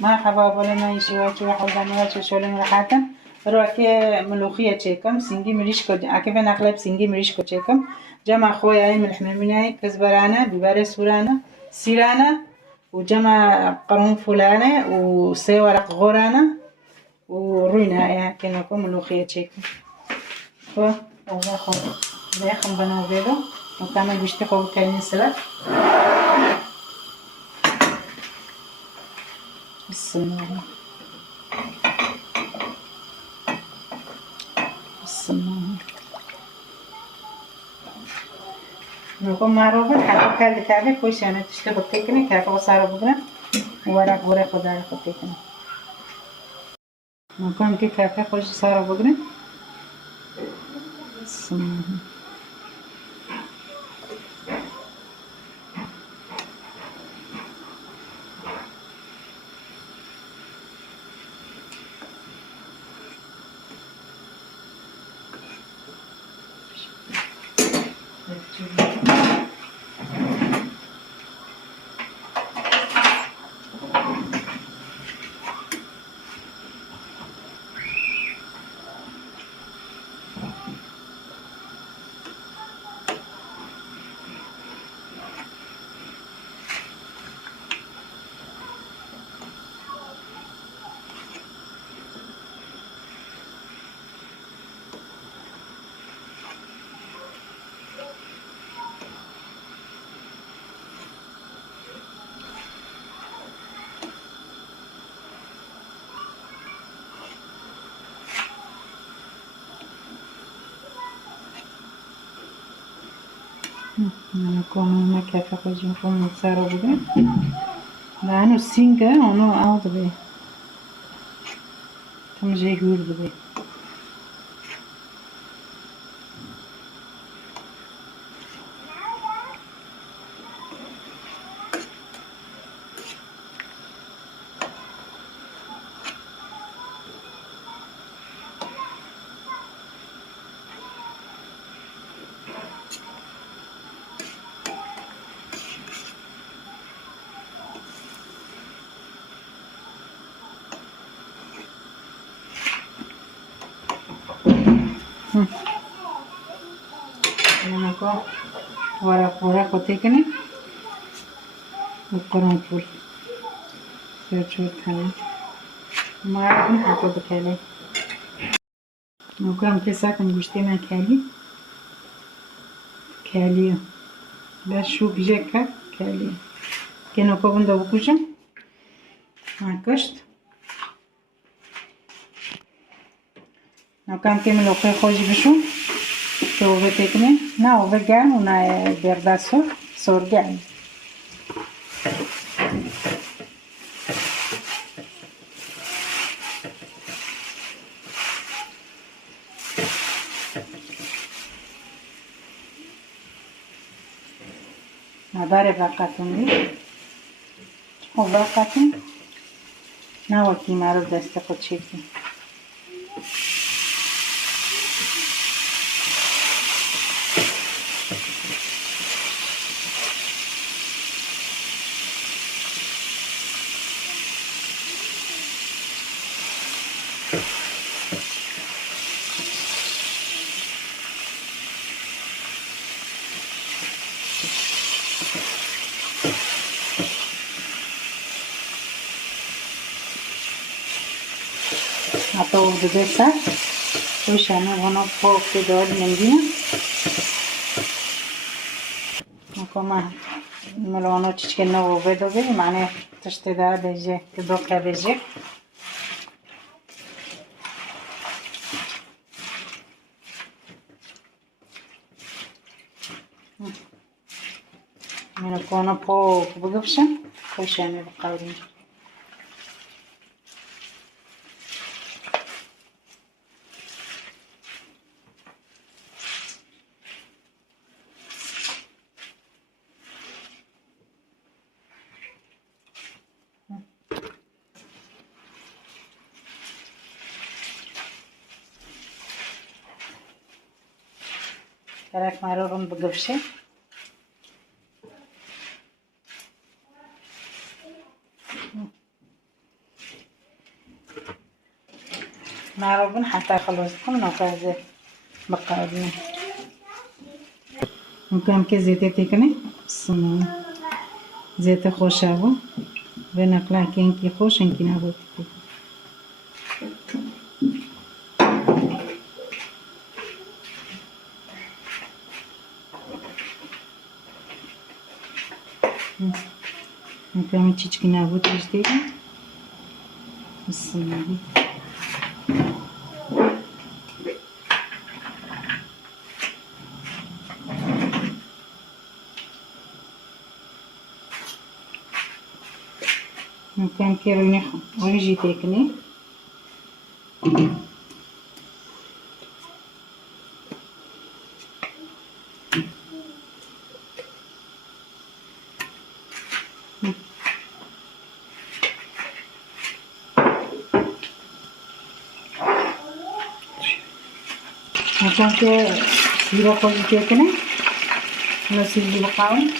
مرحبا بالنا يشواتي وحوزاني وشولين راحتن روكي ملوخية تشيكم سنجي مريشكو عكيف نقلب سنجي مريشكو تشيكم جمع خويا ملح ملمناي كزبرانة ببارة سورانة سيرانة وجمع قرنفلانة وسي ورق غورانة وروينا يعني كنكم ملوخية تشيكم خو والله خو بيخم بنو بيدو وكامل بيشتي خو كاين سلف بسم الله بسم الله نقوم معروفة حتى كل كعبة كويس يعني تشتغل تكني كعبة صار بقنا ورق ورق خدار خدتكني نقوم كي كعبة كويس صار بقنا بسم الله نقوم كعبة كويس نقوم صار بقنا لأنه السينجا أنا أعوض به تم جاي يقول به نقوم ورق وتكني وقرنفل شوت ثاني ما أعرف نحطه بكالي نقوم كيساكن بوشتينا كالي لا شو بجاكا كالي كنا كوبن دو بكوشن هاكشت نقوم كمل وقي خوش بشو شو بتكني نا وبجان ونا بيرداسو سورجان نباره بقاتون دی خب بقاتون نواکی معروف دست خود چیزی atau besar terus ana ono po ke dor mendina kama ملوانو چیچکنه و بدوگه معنی تشت دار دیجه که دو که بیجه من کنه پو بگوشم خوشم بقاوری Karak marorun bugavşe. نعرفون حتى خلاص كنا كذا بقى ممكن كزيت تكني سمو زيت خوش أبو بنقلا كي خوش إنكي نبو ممكن تشكي نبو تجدي بسم الله ممكن كيروني ويجي تكني ممكن كي سيرة خوش تكني نسيب القاوم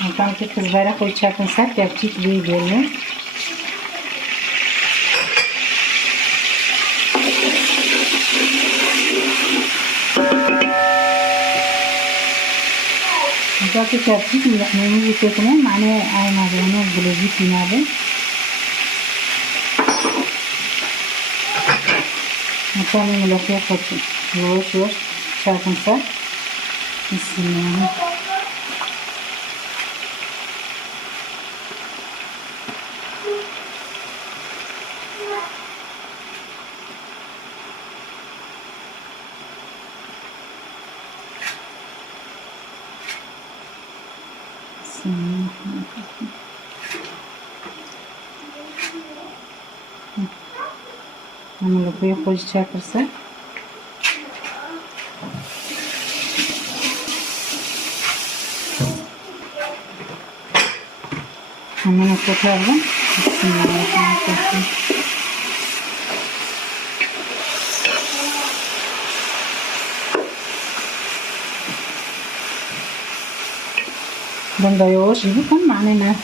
ممكن كي كزبرة خوش تكن سر تبتيك بيجيني ممكن كي تبتيك ملحميني تكني معناه أي مغرونة بلوزي تنابي ممكن ملوخية خوش يوش تكن سر بسم الله الملوخية خوش تاكرسة أنا نفوتها بسم الله الرحمن الرحيم بندا يوش يبقى معناها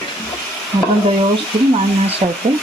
بندا يوش كل معناها شاطئ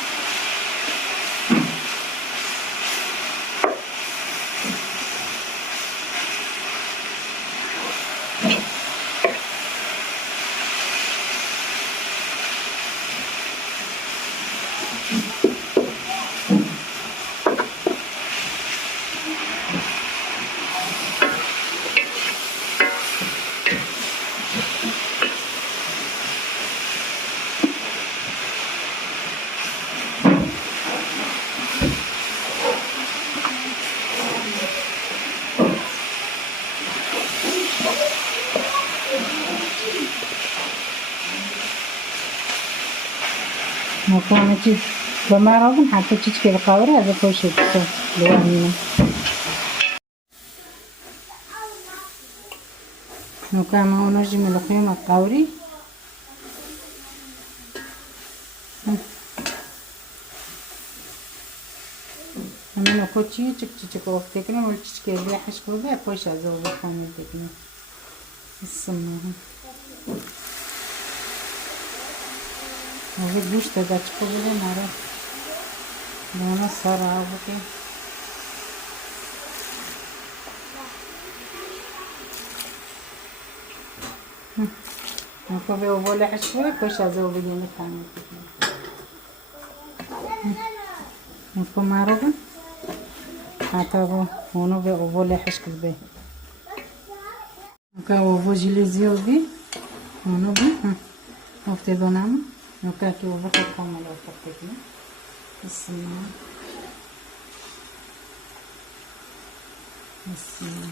مكانتي بمرة حتى تشكي القورة هذا كل شيء لوانينا مكان ما نجي ملوخية مع القوري أنا كوتشي تشك وقت كنا ولا تشكي اللي حشكوا بيه كويش عزوز الخامل كنا السمنة هذا بوش تدات كوبلة نارا دونا صار عابوكي نكوبي وبولا حشكوا كويش عزوز بيه الخامل نكو معروفة حتى هونو بي وبولا حشكوا بيه نكو وبوجي زيو بيه هونو بيه وفتي دونام نكاكي وبخد كامل وفقتنا بسم الله بسم الله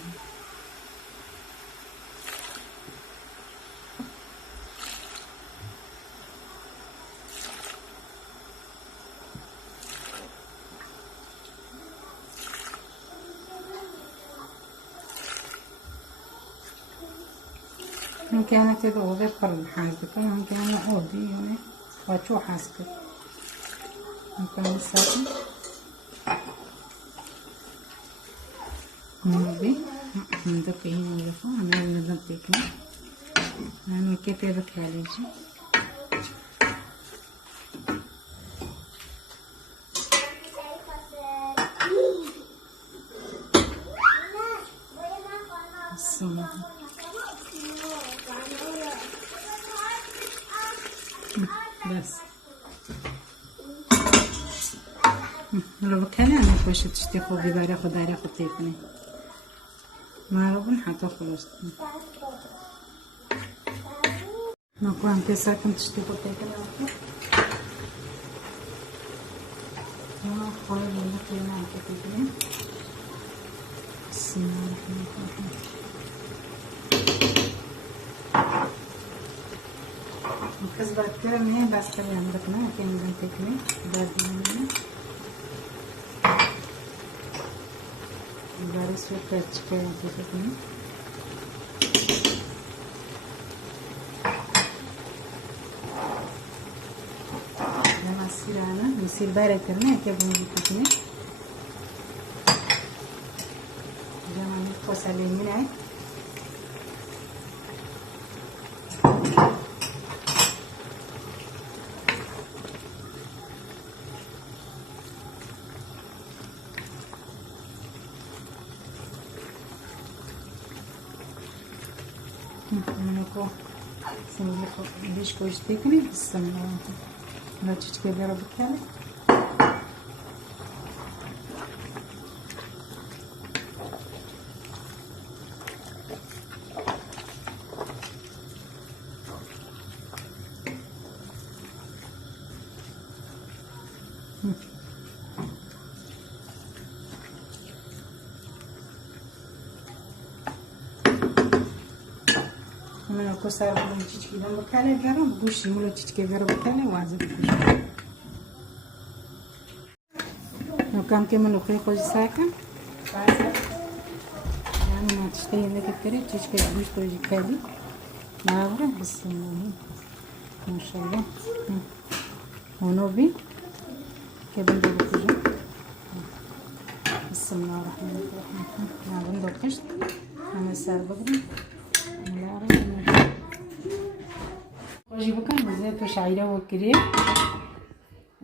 كانت تدو غير قرن حاسبك كان أودي يعني وشو حاسبك ممكن الساعة نبي ندق هنا ويفو أنا ندقك أنا كيف يبك عليك بس لو بكالي أنا خوش تشتيخو بباري خداري خطيقني ما ربن حتى خلاص نقوى هم كساكم تشتيخو تيقني ما خوي لنا كينا عم تيقني بسم الله الرحمن الرحيم كزبرة كرمية بس كلي عندكنا كين بنتكني بعدين بارس وكرتش كين بنتكني لما أصير أنا نصير بارة كرمية كيف بنتكني جماعة نقص على اليمين منكو سنجيكو ليش كوش تيكني بالسمنة لا تشتكي بيرو بكالي من كوسار من تشكي دم بكالي بيرو بقوش يملو تشكي بيرو بكالي وعزب بقوش لو كان كمان وخي خوش ساكن يعني ما تشتهي لك الكري تشكي بقوش كوجي كالي نابرة بسم الله ما شاء الله ونوبي كبن بقوجي بسم الله الرحمن الرحيم نابن بقشت أنا سار بقري خوشی بکن بزید تو شعیره و کریه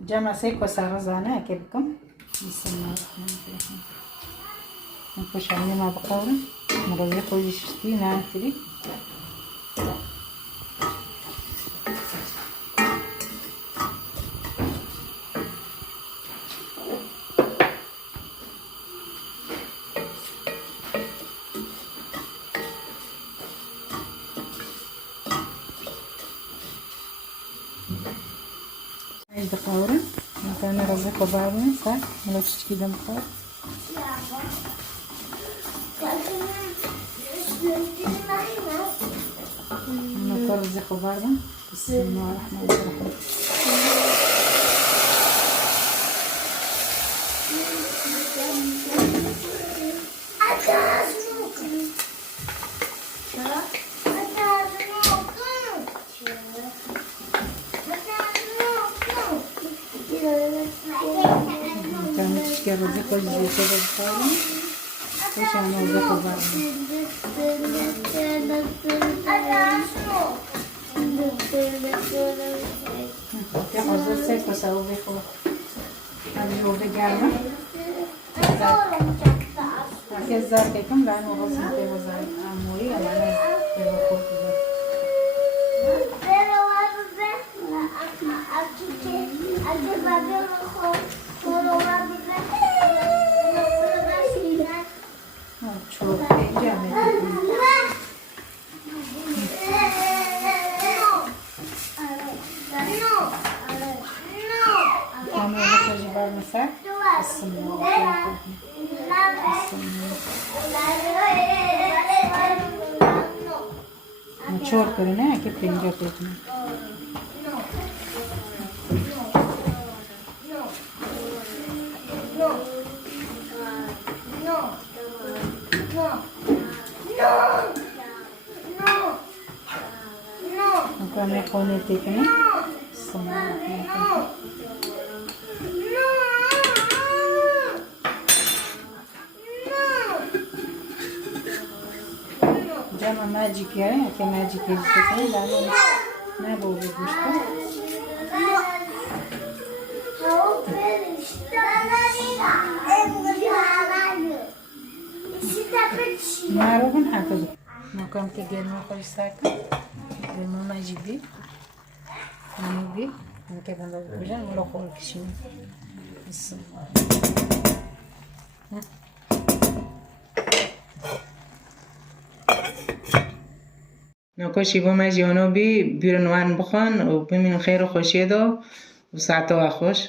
جمع سیک و سرزانه که بکن بسم الله الرحمن الرحیم نکو شعیره ما بقورم مغزی خوشی شستی نام کری دقورن مثلا رزق وبارنا صح ولا تشكي دم خار نقر رزق وبارنا بسم الله الرحمن الرحيم تشكي رزق وجزي كده بخارنا وش أنا رزق وبارنا يا حضور سيف وسوي بخو أنا هو بجامع لكن زار كم لأنه غصن في وزار أموري أنا في بخو छोड़ करें ना कि फिंगर देखना کمی خونه تکنی جمع ماجیکی هایی که ماجیکی تکنی دارم نبود گوشت معروفن حتی مکان که گرم خوش ساکن گرم ماجیکی نمیگی که بنده بگوشن ولی خور کشیم نکوشی با ماجیانو بی بیرون وان بخون و ببینیم خیر و خوشی دو و ساعت و خوش